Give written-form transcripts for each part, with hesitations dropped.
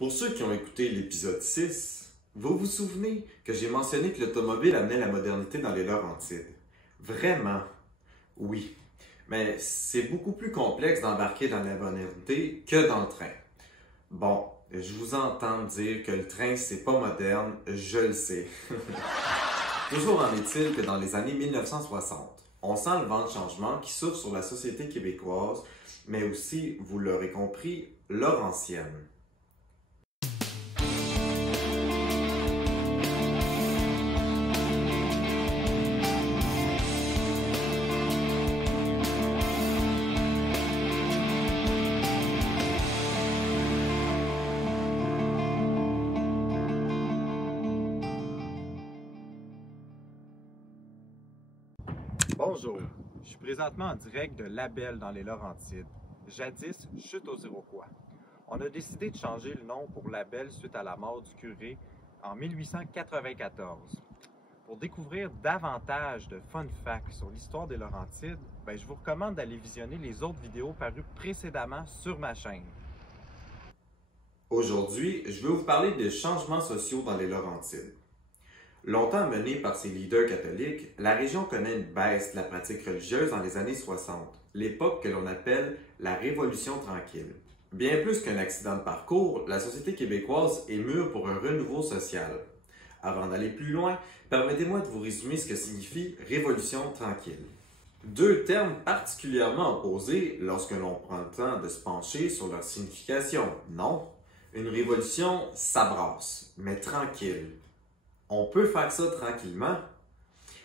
Pour ceux qui ont écouté l'épisode 6, vous vous souvenez que j'ai mentionné que l'automobile amenait la modernité dans les Laurentides. Vraiment? Oui. Mais c'est beaucoup plus complexe d'embarquer dans la modernité que dans le train. Bon, je vous entends dire que le train c'est pas moderne, je le sais. Toujours en est-il que dans les années 1960, on sent le vent de changement qui souffle sur la société québécoise, mais aussi, vous l'aurez compris, laurentienne. Bonjour, je suis présentement en direct de Labelle dans les Laurentides, jadis Chute aux Iroquois. On a décidé de changer le nom pour Labelle suite à la mort du curé en 1894. Pour découvrir davantage de fun facts sur l'histoire des Laurentides, je vous recommande d'aller visionner les autres vidéos parues précédemment sur ma chaîne. Aujourd'hui, je vais vous parler des changements sociaux dans les Laurentides. Longtemps menée par ses leaders catholiques, la région connaît une baisse de la pratique religieuse dans les années 60, l'époque que l'on appelle la Révolution tranquille. Bien plus qu'un accident de parcours, la société québécoise est mûre pour un renouveau social. Avant d'aller plus loin, permettez-moi de vous résumer ce que signifie Révolution tranquille. Deux termes particulièrement opposés lorsque l'on prend le temps de se pencher sur leur signification. Non, une révolution, ça brasse, mais tranquille. On peut faire ça tranquillement.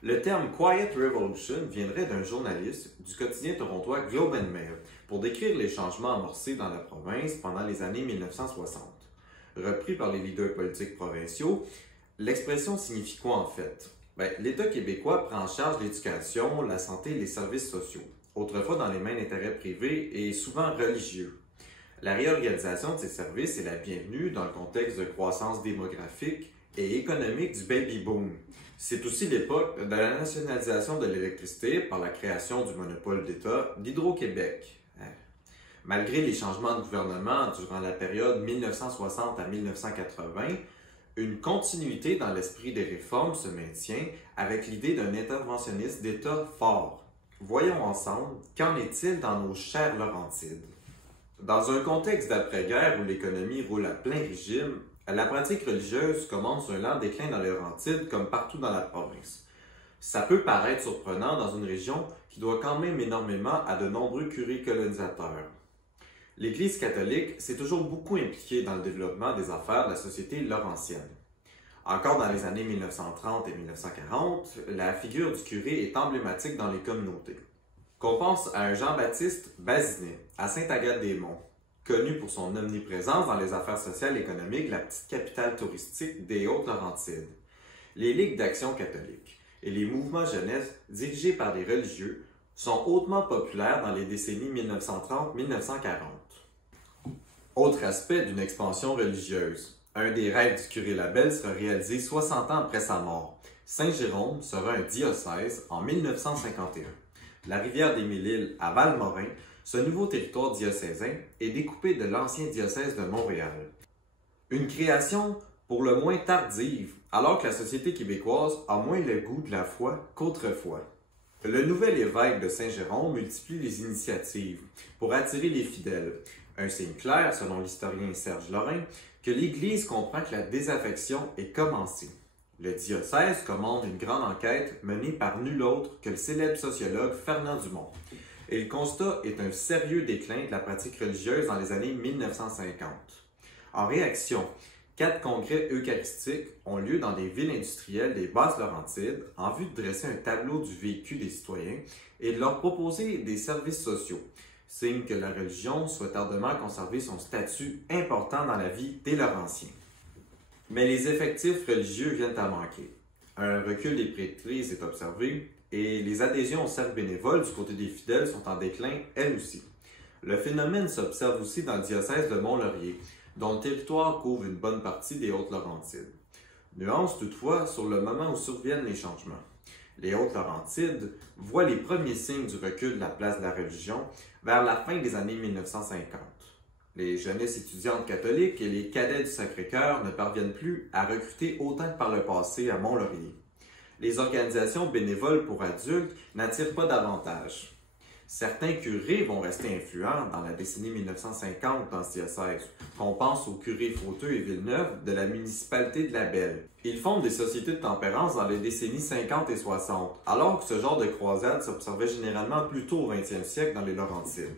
Le terme Quiet Revolution viendrait d'un journaliste du quotidien torontois Globe and Mail pour décrire les changements amorcés dans la province pendant les années 1960. Repris par les leaders politiques provinciaux, l'expression signifie quoi en fait? L'État québécois prend en charge l'éducation, la santé et les services sociaux, autrefois dans les mains d'intérêts privés et souvent religieux. La réorganisation de ces services est la bienvenue dans le contexte de croissance démographique et économique du baby boom. C'est aussi l'époque de la nationalisation de l'électricité par la création du monopole d'État d'Hydro-Québec. Malgré les changements de gouvernement durant la période 1960 à 1980, une continuité dans l'esprit des réformes se maintient avec l'idée d'un interventionniste d'État fort. Voyons ensemble, qu'en est-il dans nos chères Laurentides? Dans un contexte d'après-guerre où l'économie roule à plein régime, la pratique religieuse commence un lent déclin dans les Laurentides comme partout dans la province. Ça peut paraître surprenant dans une région qui doit quand même énormément à de nombreux curés colonisateurs. L'Église catholique s'est toujours beaucoup impliquée dans le développement des affaires de la société laurentienne. Encore dans les années 1930 et 1940, la figure du curé est emblématique dans les communautés. Qu'on pense à un Jean-Baptiste Bazinet, à Sainte-Agathe-des-Monts, connu pour son omniprésence dans les affaires sociales et économiques de la petite capitale touristique des Hautes-Laurentides. Les ligues d'action catholique et les mouvements jeunesse dirigés par des religieux sont hautement populaires dans les décennies 1930-1940. Autre aspect d'une expansion religieuse, un des rêves du curé Labelle sera réalisé 60 ans après sa mort. Saint-Jérôme sera un diocèse en 1951. La rivière des Mille-Îles à Valmorin, ce nouveau territoire diocésain est découpé de l'ancien diocèse de Montréal. Une création pour le moins tardive, alors que la société québécoise a moins le goût de la foi qu'autrefois. Le nouvel évêque de Saint-Jérôme multiplie les initiatives pour attirer les fidèles. Un signe clair, selon l'historien Serge Lorrain, que l'Église comprend que la désaffection est commencée. Le diocèse commande une grande enquête menée par nul autre que le célèbre sociologue Fernand Dumont. Et le constat est un sérieux déclin de la pratique religieuse dans les années 1950. En réaction, 4 congrès eucharistiques ont lieu dans des villes industrielles des Basses-Laurentides en vue de dresser un tableau du vécu des citoyens et de leur proposer des services sociaux, signe que la religion souhaite ardemment conserver son statut important dans la vie des Laurentiens. Mais les effectifs religieux viennent à manquer. Un recul des prêtrises est observé et les adhésions aux cercles bénévoles du côté des fidèles sont en déclin, elles aussi. Le phénomène s'observe aussi dans le diocèse de Mont-Laurier, dont le territoire couvre une bonne partie des Hautes-Laurentides. Nuance toutefois sur le moment où surviennent les changements. Les Hautes-Laurentides voient les premiers signes du recul de la place de la religion vers la fin des années 1950. Les jeunesses étudiantes catholiques et les cadets du Sacré-Cœur ne parviennent plus à recruter autant que par le passé à Mont-Laurier. Les organisations bénévoles pour adultes n'attirent pas davantage. Certains curés vont rester influents dans la décennie 1950 dans ce diocèse. On pense aux curés Fauteux et Villeneuve de la municipalité de La Belle. Ils fondent des sociétés de tempérance dans les décennies 50 et 60, alors que ce genre de croisade s'observait généralement plutôt au 20e siècle dans les Laurentides.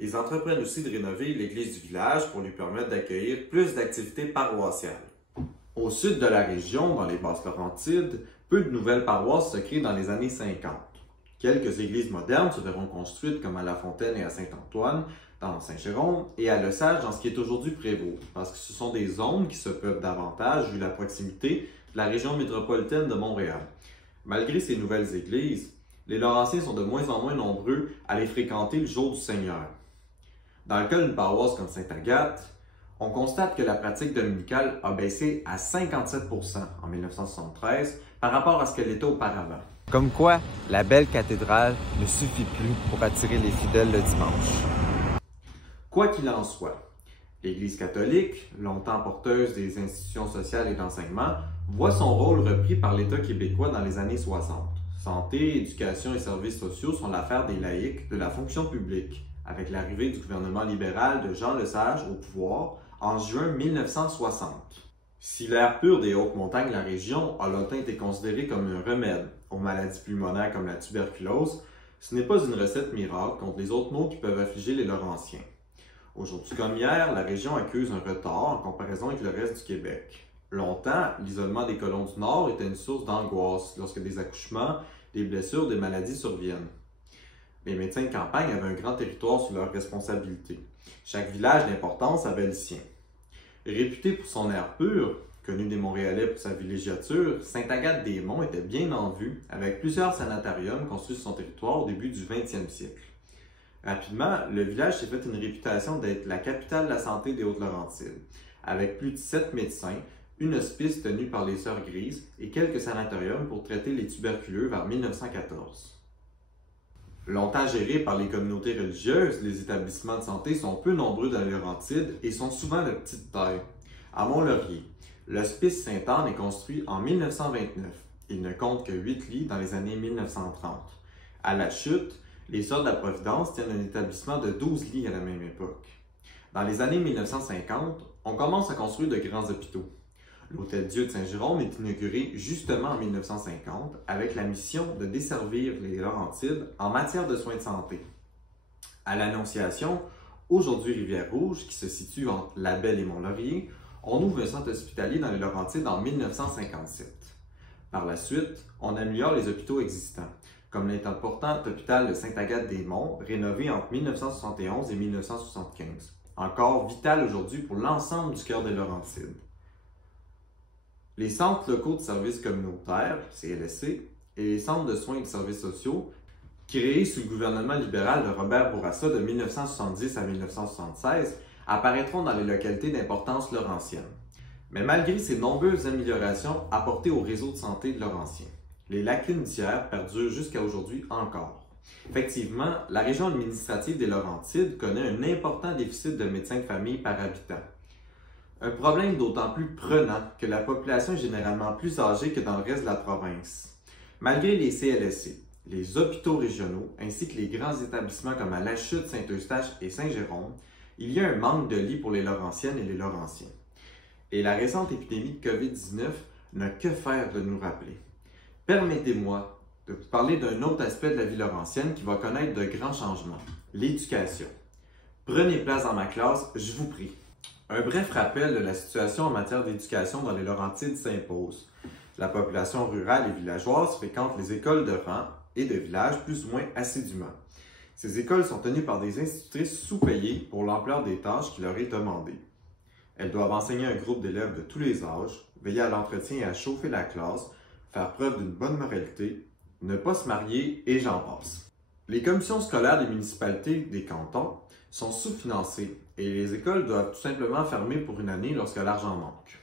Ils entreprennent aussi de rénover l'église du village pour lui permettre d'accueillir plus d'activités paroissiales. Au sud de la région, dans les Basses-Laurentides, peu de nouvelles paroisses se créent dans les années 50. Quelques églises modernes se verront construites comme à La Fontaine et à Saint-Antoine, dans Saint-Jérôme, et à Lesage, dans ce qui est aujourd'hui Prévost, parce que ce sont des zones qui se peuplent davantage vu la proximité de la région métropolitaine de Montréal. Malgré ces nouvelles églises, les Laurentiens sont de moins en moins nombreux à les fréquenter le jour du Seigneur. Dans le cas d'une paroisse comme Sainte-Agathe, on constate que la pratique dominicale a baissé à 57% en 1973 par rapport à ce qu'elle était auparavant. Comme quoi, la belle cathédrale ne suffit plus pour attirer les fidèles le dimanche. Quoi qu'il en soit, l'Église catholique, longtemps porteuse des institutions sociales et d'enseignement, voit son rôle repris par l'État québécois dans les années 60. Santé, éducation et services sociaux sont l'affaire des laïcs de la fonction publique, avec l'arrivée du gouvernement libéral de Jean Lesage au pouvoir en juin 1960. Si l'air pur des hautes montagnes de la région a longtemps été considéré comme un remède aux maladies pulmonaires comme la tuberculose, ce n'est pas une recette miracle contre les autres maux qui peuvent affliger les Laurentiens. Aujourd'hui comme hier, la région accuse un retard en comparaison avec le reste du Québec. Longtemps, l'isolement des colons du Nord était une source d'angoisse lorsque des accouchements, des blessures, des maladies surviennent. Les médecins de campagne avaient un grand territoire sous leur responsabilité. Chaque village d'importance avait le sien. Réputé pour son air pur, connu des Montréalais pour sa villégiature, Sainte-Agathe-des-Monts était bien en vue, avec plusieurs sanatariums construits sur son territoire au début du 20e siècle. Rapidement, le village s'est fait une réputation d'être la capitale de la santé des Hautes-Laurentides, avec plus de 7 médecins, une hospice tenue par les Sœurs Grises et quelques sanatoriums pour traiter les tuberculeux vers 1914. Longtemps gérés par les communautés religieuses, les établissements de santé sont peu nombreux dans les Laurentides et sont souvent de petite taille. À Mont-Laurier, l'hospice Sainte-Anne est construit en 1929. Il ne compte que 8 lits dans les années 1930. À La Chute, les Sœurs de la Providence tiennent un établissement de 12 lits à la même époque. Dans les années 1950, on commence à construire de grands hôpitaux. L'Hôtel-Dieu de Saint-Jérôme est inauguré justement en 1950 avec la mission de desservir les Laurentides en matière de soins de santé. À l'Annonciation, aujourd'hui Rivière-Rouge, qui se situe entre La Belle et Mont-Laurier, on ouvre un centre hospitalier dans les Laurentides en 1957. Par la suite, on améliore les hôpitaux existants, comme l'important hôpital de Sainte-Agathe-des-Monts, rénové entre 1971 et 1975, encore vital aujourd'hui pour l'ensemble du cœur des Laurentides. Les centres locaux de services communautaires, CLSC, et les centres de soins et de services sociaux, créés sous le gouvernement libéral de Robert Bourassa de 1970 à 1976, apparaîtront dans les localités d'importance laurentienne. Mais malgré ces nombreuses améliorations apportées au réseau de santé de Laurentien, les lacunes d'hier perdurent jusqu'à aujourd'hui encore. Effectivement, la région administrative des Laurentides connaît un important déficit de médecins de famille par habitant. Un problème d'autant plus prenant que la population est généralement plus âgée que dans le reste de la province. Malgré les CLSC, les hôpitaux régionaux, ainsi que les grands établissements comme à La Chute, Saint-Eustache et Saint-Jérôme, il y a un manque de lits pour les Laurentiennes et les Laurentiens. Et la récente épidémie de COVID-19 n'a que faire de nous rappeler. Permettez-moi de vous parler d'un autre aspect de la vie laurentienne qui va connaître de grands changements, l'éducation. Prenez place dans ma classe, je vous prie. Un bref rappel de la situation en matière d'éducation dans les Laurentides s'impose. La population rurale et villageoise fréquente les écoles de rang et de village plus ou moins assidûment. Ces écoles sont tenues par des institutrices sous-payées pour l'ampleur des tâches qui leur est demandée. Elles doivent enseigner un groupe d'élèves de tous les âges, veiller à l'entretien et à chauffer la classe, faire preuve d'une bonne moralité, ne pas se marier et j'en passe. Les commissions scolaires des municipalités des cantons sont sous-financées et les écoles doivent tout simplement fermer pour une année lorsque l'argent manque.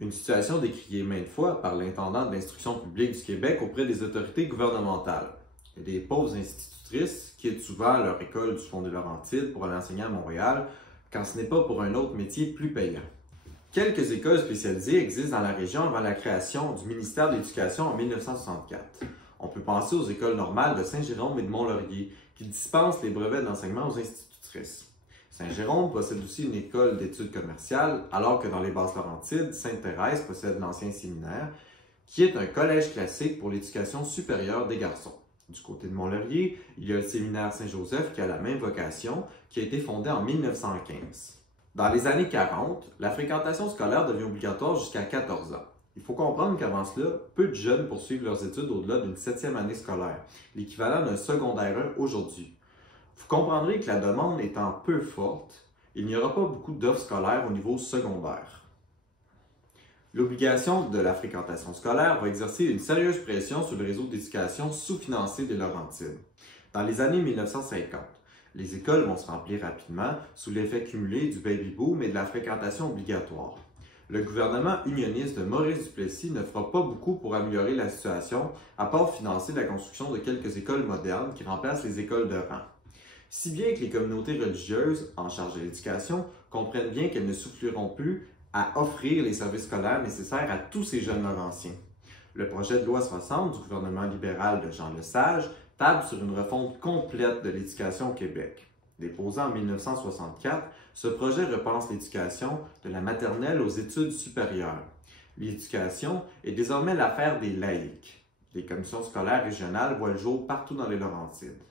Une situation décriée maintes fois par l'intendant de l'instruction publique du Québec auprès des autorités gouvernementales. Il y a des pauvres institutrices qui quittent souvent leur école du fond des Laurentides pour aller enseigner à Montréal quand ce n'est pas pour un autre métier plus payant. Quelques écoles spécialisées existent dans la région avant la création du ministère de l'Éducation en 1964. On peut penser aux écoles normales de Saint-Jérôme et de Mont-Laurier, qui dispensent les brevets d'enseignement aux institutrices. Saint-Jérôme possède aussi une école d'études commerciales, alors que dans les Basses-Laurentides, Sainte-Thérèse possède l'ancien séminaire, qui est un collège classique pour l'éducation supérieure des garçons. Du côté de Mont-Laurier, il y a le séminaire Saint-Joseph qui a la même vocation, qui a été fondé en 1915. Dans les années 40, la fréquentation scolaire devient obligatoire jusqu'à 14 ans. Il faut comprendre qu'avant cela, peu de jeunes poursuivent leurs études au-delà d'une 7e année scolaire, l'équivalent d'un secondaire 1 aujourd'hui. Vous comprendrez que la demande étant peu forte, il n'y aura pas beaucoup d'offres scolaires au niveau secondaire. L'obligation de la fréquentation scolaire va exercer une sérieuse pression sur le réseau d'éducation sous-financé des Laurentides. Dans les années 1950, les écoles vont se remplir rapidement sous l'effet cumulé du baby-boom et de la fréquentation obligatoire. Le gouvernement unioniste de Maurice Duplessis ne fera pas beaucoup pour améliorer la situation, à part financer la construction de quelques écoles modernes qui remplacent les écoles de rang. Si bien que les communautés religieuses, en charge de l'éducation, comprennent bien qu'elles ne suffiront plus à offrir les services scolaires nécessaires à tous ces jeunes Laurentiens. Le projet de loi 60 du gouvernement libéral de Jean Lesage table sur une refonte complète de l'éducation au Québec. Déposé en 1964, ce projet repense l'éducation de la maternelle aux études supérieures. L'éducation est désormais l'affaire des laïcs. Les commissions scolaires régionales voient le jour partout dans les Laurentides.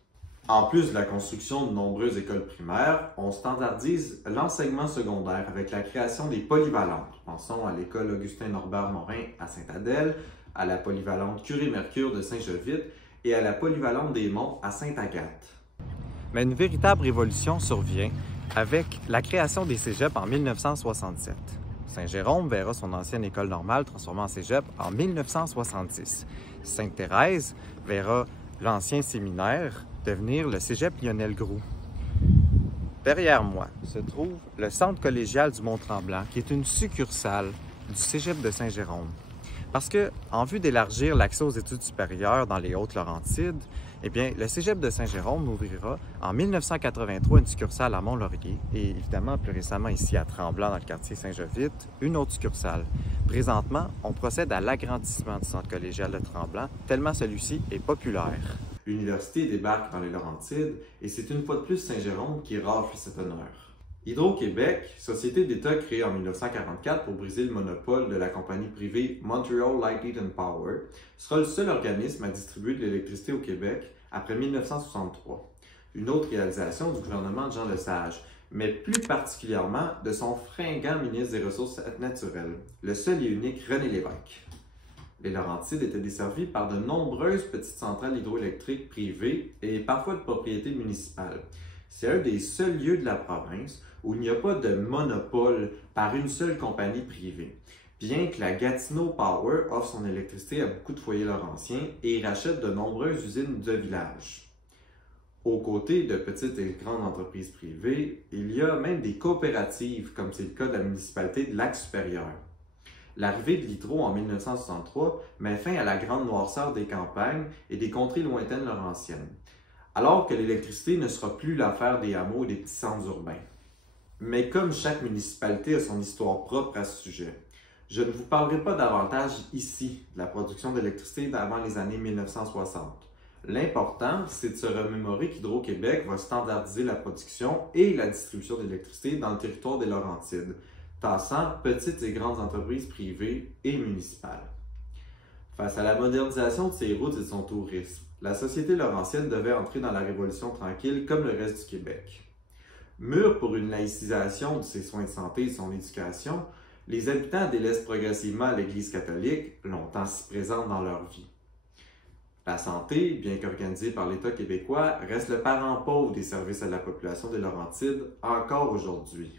En plus de la construction de nombreuses écoles primaires, on standardise l'enseignement secondaire avec la création des polyvalentes. Pensons à l'école Augustin-Norbert-Morin à Sainte-Adèle, à la polyvalente Curie-Mercure de Saint-Jovite et à la polyvalente des Monts à Sainte-Agathe. Mais une véritable révolution survient avec la création des cégeps en 1967. Saint-Jérôme verra son ancienne école normale transformée en cégep en 1970. Sainte-Thérèse verra l'ancien séminaire devenir le cégep Lionel Groulx. Derrière moi se trouve le centre collégial du Mont-Tremblant, qui est une succursale du cégep de Saint-Jérôme. Parce que, en vue d'élargir l'accès aux études supérieures dans les Hautes-Laurentides, eh bien, le cégep de Saint-Jérôme ouvrira en 1983 une succursale à Mont-Laurier et évidemment, plus récemment ici à Tremblant, dans le quartier Saint-Jovite, une autre succursale. Présentement, on procède à l'agrandissement du centre collégial de Tremblant, tellement celui-ci est populaire. L'université débarque dans les Laurentides et c'est une fois de plus Saint-Jérôme qui rafle cet honneur. Hydro-Québec, société d'État créée en 1944 pour briser le monopole de la compagnie privée Montreal Light Heat and Power, sera le seul organisme à distribuer de l'électricité au Québec après 1963. Une autre réalisation du gouvernement de Jean Lesage, mais plus particulièrement de son fringant ministre des Ressources naturelles, le seul et unique René Lévesque. Les Laurentides étaient desservis par de nombreuses petites centrales hydroélectriques privées et parfois de propriété municipale. C'est un des seuls lieux de la province où il n'y a pas de monopole par une seule compagnie privée, bien que la Gatineau Power offre son électricité à beaucoup de foyers laurentiens et rachète de nombreuses usines de village. Aux côtés de petites et grandes entreprises privées, il y a même des coopératives, comme c'est le cas de la municipalité de Lac-Supérieur. L'arrivée de l'hydro en 1963 met fin à la grande noirceur des campagnes et des contrées lointaines laurentiennes, alors que l'électricité ne sera plus l'affaire des hameaux et des petits centres urbains. Mais comme chaque municipalité a son histoire propre à ce sujet, je ne vous parlerai pas davantage ici de la production d'électricité d'avant les années 1960. L'important, c'est de se remémorer qu'Hydro-Québec va standardiser la production et la distribution d'électricité dans le territoire des Laurentides, tassant petites et grandes entreprises privées et municipales. Face à la modernisation de ses routes et de son tourisme, la société laurentienne devait entrer dans la Révolution tranquille comme le reste du Québec. Mûrs pour une laïcisation de ses soins de santé et de son éducation, les habitants délaissent progressivement l'Église catholique, longtemps si présente dans leur vie. La santé, bien qu'organisée par l'État québécois, reste le parent pauvre des services à la population des Laurentides encore aujourd'hui.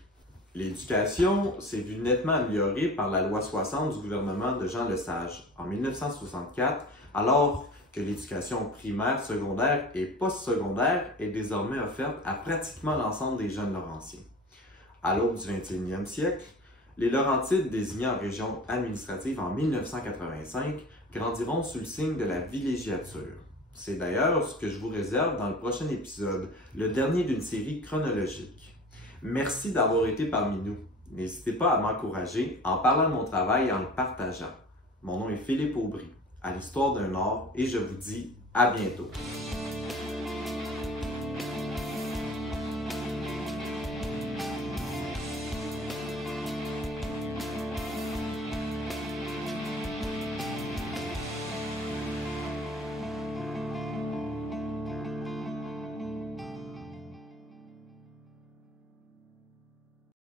L'éducation s'est vue nettement améliorée par la loi 60 du gouvernement de Jean Lesage en 1964, alors que l'éducation primaire, secondaire et post-secondaire est désormais offerte à pratiquement l'ensemble des jeunes Laurentiens. À l'aube du 21e siècle, les Laurentides, désignés en région administrative en 1985, grandiront sous le signe de la villégiature. C'est d'ailleurs ce que je vous réserve dans le prochain épisode, le dernier d'une série chronologique. Merci d'avoir été parmi nous. N'hésitez pas à m'encourager en parlant de mon travail et en le partageant. Mon nom est Philippe Aubry, à l'Histoire d'un Art, et je vous dis à bientôt.